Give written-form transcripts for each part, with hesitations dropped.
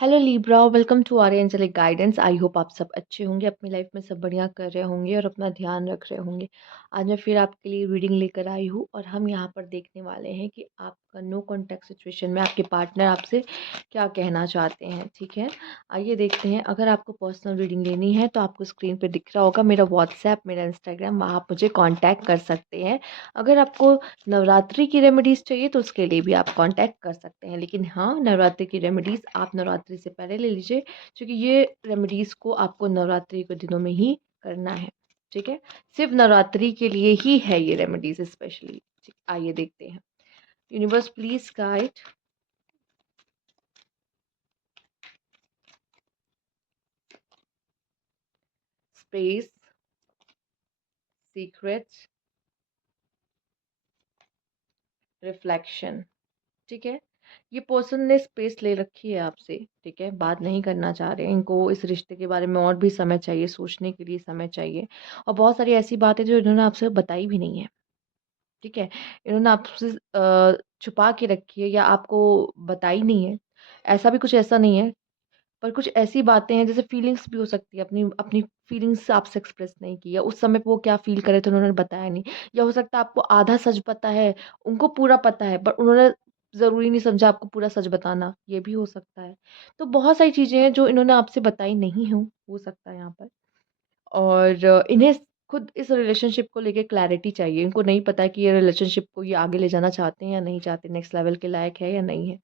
Hello Libra, welcome to our angelic guidance. I hope आप सब अच्छे होंगे, अपनी लाइफ में सब बढ़िया कर रहे होंगे और अपना ध्यान रख रहे होंगे। आज मैं फिर आपके लिए रीडिंग लेकर आई हूँ और हम यहाँ पर देखने वाले हैं कि आपका नो कॉन्टैक्ट सिचुएशन में आपके पार्टनर आपसे क्या कहना चाहते हैं। ठीक है, आइए देखते हैं। अगर आपको पर्सनल रीडिंग लेनी है तो आपको स्क्रीन पर दिख रहा होगा मेरा व्हाट्सएप, मेरा इंस्टाग्राम, वहाँ आप मुझे कॉन्टैक्ट कर सकते हैं। अगर आपको नवरात्रि की रेमेडीज़ चाहिए तो उसके लिए भी आप कांटेक्ट कर सकते हैं। लेकिन हाँ, नवरात्रि की रेमेडीज़ आप नवरात्रि से पहले ले लीजिए, क्योंकि ये रेमेडीज़ को आपको नवरात्रि के दिनों में ही करना है। ठीक है, सिर्फ नवरात्रि के लिए ही है ये रेमेडीज़ स्पेशली। आइए देखते हैं। Universe please guide space, secrets, reflection. ठीक है, ये पर्सन ने स्पेस ले रखी है आपसे। ठीक है, बात नहीं करना चाह रहे हैं, इनको इस रिश्ते के बारे में और भी समय चाहिए, सोचने के लिए समय चाहिए। और बहुत सारी ऐसी बातें जो इन्होंने आपसे बताई भी नहीं है। ठीक है, इन्होंने आपसे छुपा के रखी है या आपको बताई नहीं है। ऐसा भी कुछ ऐसा नहीं है, पर कुछ ऐसी बातें हैं जैसे फीलिंग्स भी हो सकती है, अपनी अपनी फीलिंग्स आपसे एक्सप्रेस नहीं की, या उस समय पे वो क्या फील करे थे उन्होंने बताया नहीं। या हो सकता है आपको आधा सच पता है, उनको पूरा पता है, पर उन्होंने ज़रूरी नहीं समझा आपको पूरा सच बताना, ये भी हो सकता है। तो बहुत सारी चीज़ें हैं जो इन्होंने आपसे बताई नहीं हो सकता है यहाँ पर। और इन्हें खुद इस रिलेशनशिप को लेके क्लैरिटी चाहिए। इनको नहीं पता है कि ये रिलेशनशिप को ये आगे ले जाना चाहते हैं या नहीं चाहते, नेक्स्ट लेवल के लायक है या नहीं है।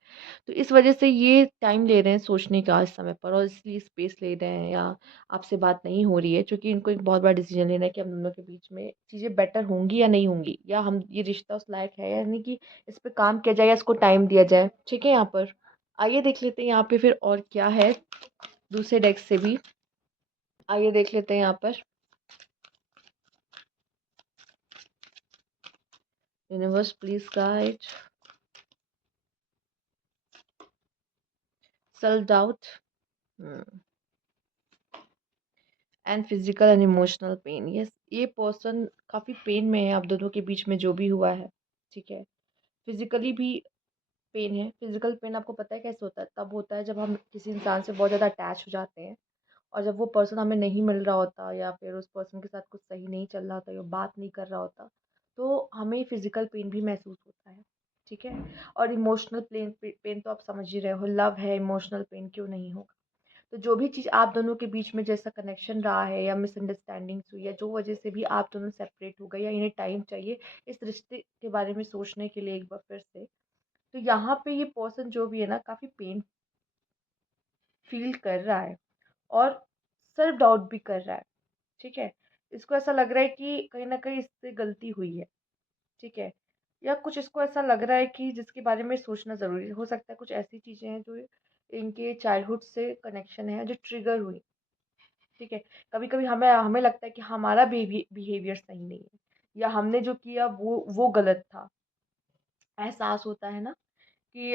तो इस वजह से ये टाइम ले रहे हैं सोचने का इस समय पर, और इसलिए स्पेस ले रहे हैं, या आपसे बात नहीं हो रही है, क्योंकि इनको एक बहुत बड़ा डिसीजन लेना है कि हम दोनों के बीच में चीज़ें बेटर होंगी या नहीं होंगी, या हम ये रिश्ता उस लायक है या नहीं कि इस पर काम किया जाए या इसको टाइम दिया जाए। ठीक है, यहाँ पर आइए देख लेते हैं यहाँ पे फिर और क्या है दूसरे डेस्क से भी। आइए देख लेते हैं यहाँ पर। Universe please guide self doubt and physical and emotional pain. Yes, ये पर्सन काफ़ी पेन में है आप दोनों के बीच में जो भी हुआ है। ठीक है, फिजिकली भी पेन है। फिजिकल पेन आपको पता है कैसे होता है? तब होता है जब हम किसी इंसान से बहुत ज़्यादा अटैच हो जाते हैं, और जब वो पर्सन हमें नहीं मिल रहा होता, या फिर उस पर्सन के साथ कुछ सही नहीं चल रहा होता, या बात नहीं कर रहा होता, तो हमें फिजिकल पेन भी महसूस होता है। ठीक है, और इमोशनल पेन पेन तो आप समझ ही रहे हो, लव है, इमोशनल पेन क्यों नहीं होगा। तो जो भी चीज़ आप दोनों के बीच में जैसा कनेक्शन रहा है, या मिसअंडरस्टैंडिंग्स हुई, या जो वजह से भी आप दोनों सेपरेट हो गए, या इन्हें टाइम चाहिए इस रिश्ते के बारे में सोचने के लिए एक बार फिर से, तो यहाँ पे ये पर्सन जो भी है ना, काफ़ी पेन फील कर रहा है, और सेल्फ डाउट भी कर रहा है। ठीक है, इसको ऐसा लग रहा है कि कहीं ना कहीं इससे गलती हुई है। ठीक है, या कुछ इसको ऐसा लग रहा है कि जिसके बारे में सोचना ज़रूरी हो सकता है। कुछ ऐसी चीज़ें हैं जो इनके चाइल्डहुड से कनेक्शन है, जो ट्रिगर हुई। ठीक है, कभी कभी हमें हमें लगता है कि हमारा बिहेवियर सही नहीं है, या हमने जो किया वो गलत था। एहसास होता है ना कि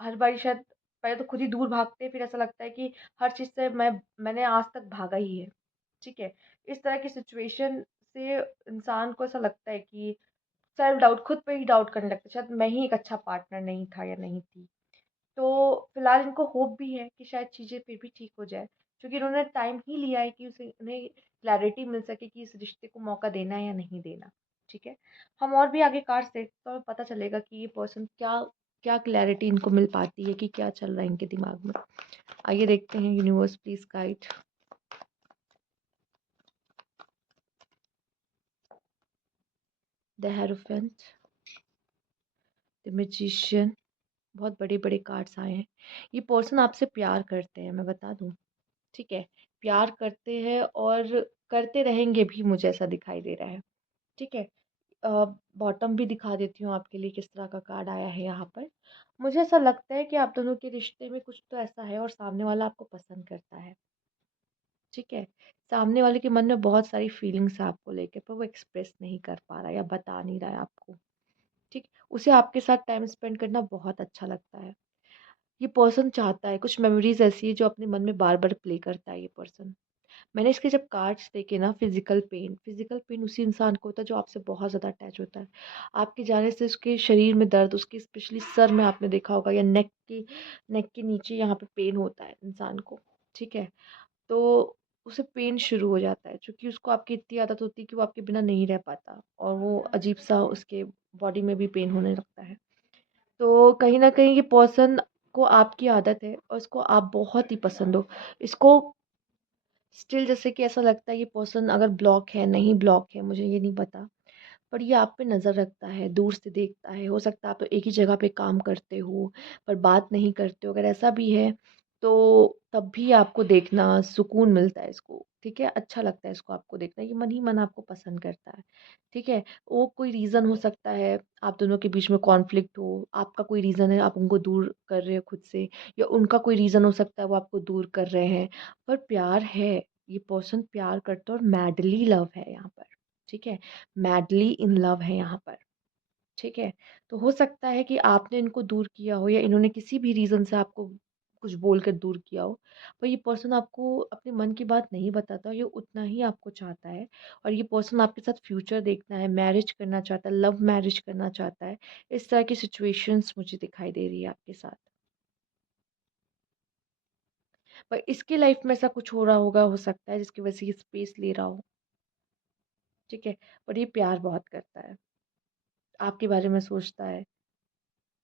हर बारी शायद पहले तो खुद ही दूर भागते हैं, फिर ऐसा लगता है कि हर चीज़ से मैंने आज तक भागा ही है। ठीक है, इस तरह की सिचुएशन से इंसान को ऐसा लगता है कि सेल्फ डाउट, खुद पे ही डाउट करने लगता है, शायद मैं ही एक अच्छा पार्टनर नहीं था या नहीं थी। तो फिलहाल इनको होप भी है कि शायद चीज़ें फिर भी ठीक हो जाए, क्योंकि इन्होंने टाइम ही लिया है कि उसे उन्हें क्लैरिटी मिल सके कि इस रिश्ते को मौका देना है या नहीं देना। ठीक है, हम और भी आगे कार्ड्स देखते हैं तो हमें पता चलेगा कि ये पर्सन क्या क्या क्लैरिटी इनको मिल पाती है, कि क्या चल रहा है इनके दिमाग में। आइए देखते हैं। Universe please guide the hierophant, the magician. बहुत बड़े बड़े कार्ड्स आए हैं। ये पर्सन आपसे प्यार करते हैं, मैं बता दूं। ठीक है, प्यार करते हैं और करते रहेंगे भी, मुझे ऐसा दिखाई दे रहा है। ठीक है, बॉटम भी दिखा देती हूँ आपके लिए किस तरह का कार्ड आया है यहाँ पर। मुझे ऐसा लगता है कि आप दोनों के रिश्ते में कुछ तो ऐसा है, और सामने वाला आपको पसंद करता है। ठीक है, सामने वाले के मन में बहुत सारी फीलिंग्स है आपको लेके, पर वो एक्सप्रेस नहीं कर पा रहा, या बता नहीं रहा है आपको। ठीक, उसे आपके साथ टाइम स्पेंड करना बहुत अच्छा लगता है। ये पर्सन चाहता है, कुछ मेमोरीज ऐसी है जो अपने मन में बार बार प्ले करता है ये पर्सन। मैंने इसके जब कार्ड्स देखे ना, फिजिकल पेन उसी इंसान को होता है जो आपसे बहुत ज़्यादा अटैच होता है। आपके जाने से उसके शरीर में दर्द, उसके स्पेशली सर में आपने देखा होगा, या नेक के नीचे यहाँ पे पेन होता है इंसान को, ठीक है? तो उसे पेन शुरू हो जाता है, क्योंकि उसको आपकी इतनी आदत होती है कि वो आपके बिना नहीं रह पाता, और वो अजीब-सा उसके बॉडी में भी पेन होने लगता है। तो कहीं न कहीं ये पर्सन को आपकी आदत है और इसको आप बहुत ही पसंद हो। इसको स्टिल जैसे कि ऐसा लगता है ये पर्सन अगर ब्लॉक है, नहीं ब्लॉक है, मुझे ये नहीं पता। पर ये आप पे नज़र रखता है, दूर से देखता है। हो सकता है आप एक ही जगह पे काम करते हो, पर बात नहीं करते हो। अगर ऐसा भी है, तो तब भी आपको देखना सुकून मिलता है इसको, ठीक है? अच्छा लगता है इसको आपको देखना, ये मन ही मन आपको पसंद करता है, ठीक है? वो कोई रीज़न हो सकता है, आप दोनों के बीच में कॉन्फ्लिक्ट हो, आपका कोई रीज़न है, आप उनको दूर कर रहे हो खुद से, या उनका कोई रीज़न हो सकता है, वो आपको दूर कर रहे हैं। पर प्यार है, ये पर्सन प्यार करता है और मैडली लव है यहाँ पर, ठीक है? मैडली इन लव है यहाँ पर, ठीक है? तो हो सकता है कि आपने इनको दूर किया हो, या इन्होंने किसी भी रीज़न से आपको कुछ बोलकर दूर किया हो, पर ये पर्सन आपको अपने मन की बात नहीं बताता, ये उतना ही आपको चाहता है, और ये पर्सन आपके साथ फ्यूचर देखना है, मैरिज करना चाहता है, लव मैरिज करना चाहता है। इस तरह की सिचुएशंस मुझे दिखाई दे रही है आपके साथ। पर इसकी लाइफ में ऐसा कुछ हो रहा होगा, हो सकता है जिसकी वजह से ये स्पेस ले रहा हो, ठीक है? पर ये प्यार बहुत करता है, आपके बारे में सोचता है,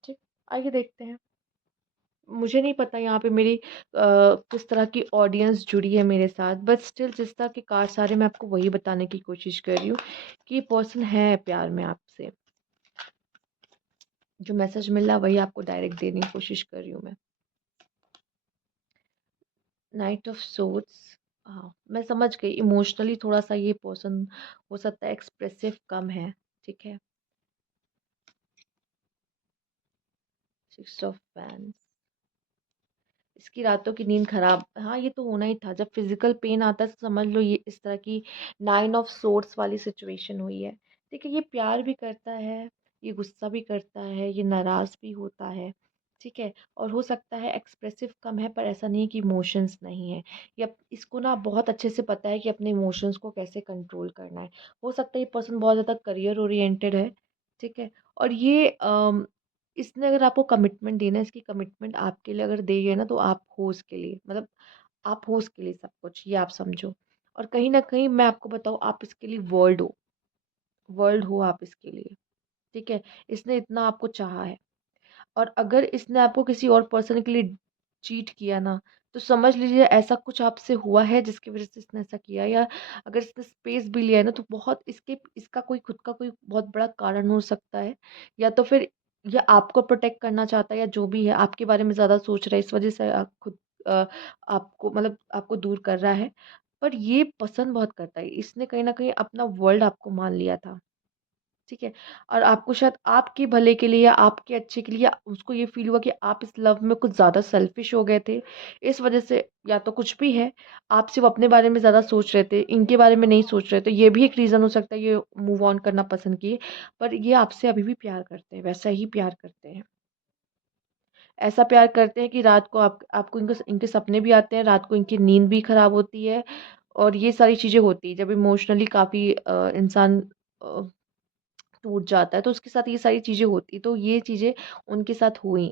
ठीक? आइए देखते हैं। मुझे नहीं पता यहाँ पे मेरी किस तरह की ऑडियंस जुड़ी है मेरे साथ, बट स्टिल जिस तरह के कार्ड्स आ रहे हैं मैं आपको वही बताने की कोशिश कर रही हूँ कि ये पर्सन है प्यार में आपसे। जो मैसेज मिल रहा है वही आपको डायरेक्ट देने की कोशिश कर रही हूँ मैं। नाइट ऑफ सोर्ड्स, हाँ मैं समझ गई, इमोशनली थोड़ा सा ये पर्सन हो सकता है एक्सप्रेसिव कम है, ठीक है? सिक्स ऑफ वैंड्स, इसकी रातों की नींद खराब, हाँ ये तो होना ही था। जब फिजिकल पेन आता है तो समझ लो ये इस तरह की नाइन ऑफ सोर्ड्स वाली सिचुएशन हुई है। देखिए ये प्यार भी करता है, ये गुस्सा भी करता है, ये नाराज़ भी होता है, ठीक है? और हो सकता है एक्सप्रेसिव कम है, पर ऐसा नहीं है कि इमोशंस नहीं है। या इसको ना बहुत अच्छे से पता है कि अपने इमोशंस को कैसे कंट्रोल करना है। हो सकता है ये पर्सन बहुत ज़्यादा करियर ओरिएंटेड है, ठीक है? और ये इसने अगर आपको कमिटमेंट दी ना, इसकी कमिटमेंट आपके लिए अगर दी है ना, तो आप हो उसके लिए, मतलब आप हो उसके लिए सब कुछ, ये आप समझो। और कहीं न कहीं मैं आपको बताऊँ, आप इसके लिए वर्ल्ड हो आप इसके लिए, ठीक है? इसने इतना आपको चाहा है। और अगर इसने आपको किसी और पर्सन के लिए चीट किया ना, तो समझ लीजिए ऐसा कुछ आपसे हुआ है जिसकी वज़ह से इसने ऐसा किया, या अगर इसने स्पेस भी लिया है ना, तो बहुत इसका कोई खुद का कोई बहुत बड़ा कारण हो सकता है, या तो फिर ये आपको प्रोटेक्ट करना चाहता है, या जो भी है आपके बारे में ज़्यादा सोच रहा है, इस वज़ह से अ, आपको मतलब आपको दूर कर रहा है। पर ये पसंद बहुत करता है, इसने कहीं न कहीं अपना वर्ल्ड आपको मान लिया था। ठीक है? और आपको शायद आपके भले के लिए या आपके अच्छे के लिए उसको ये फ़ील हुआ कि आप इस लव में कुछ ज़्यादा सेल्फ़िश हो गए थे। इस वज़ह से या तो कुछ भी है, आप सिर्फ़ अपने बारे में ज़्यादा सोच रहे थे, इनके बारे में नहीं सोच रहे थे। ये भी एक रीज़न हो सकता है ये मूव ऑन करना पसंद किए। पर ये आपसे अभी भी प्यार करते हैं, वैसा ही प्यार करते हैं। ऐसा प्यार करते हैं कि रात को आपको इनके सपने भी आते हैं, रात को इनकी नींद भी ख़राब होती है, और ये सारी चीज़ें होती हैं। जब इमोशनली काफ़ी इंसान अ टूट जाता है, तो उसके साथ ये सारी चीज़ें होती, तो ये चीज़ें उनके साथ हुई।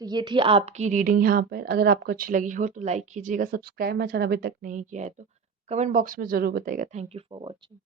तो ये थी आपकी रीडिंग यहाँ पर। अगर आपको अच्छी लगी हो तो लाइक कीजिएगा, सब्सक्राइब मेरा चैनल अभी तक नहीं किया है तो कमेंट बॉक्स में ज़रूर बताइएगा। Thank you for watching.